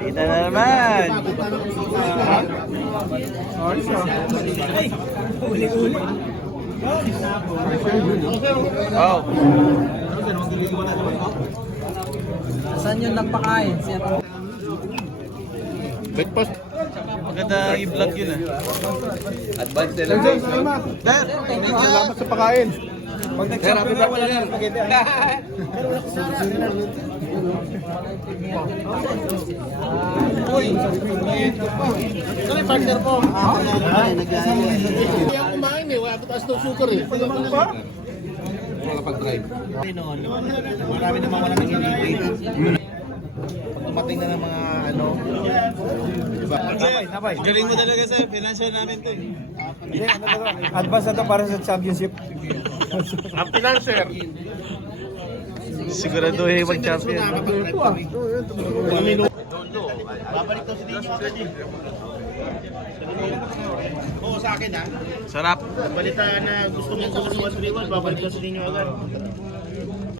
Kita na naman. Oh. Saan yung nagpakain? Breakfast. Maganda i-vlog yun ah. Advance celebration. Salamat sa pagkain. Pag nagsabi na wala na spaghetti. Uy, ito na partner po. Hindi ako kumain eh, wala taas ng sugar eh. Wala pag-drive. Marami naman walang iniway. Pag tumating na ng mga ano, diba? Napay. Galing mo talaga sir, financial namin to eh. Advance na to para sa championship. Ang financer. Siguraduhin mag-champion. Babalik daw si Dinyo agad eh. Oo sa akin ha. Sarap. Balita na gusto mong gusto sa 131, babalik daw si Dinyo agad.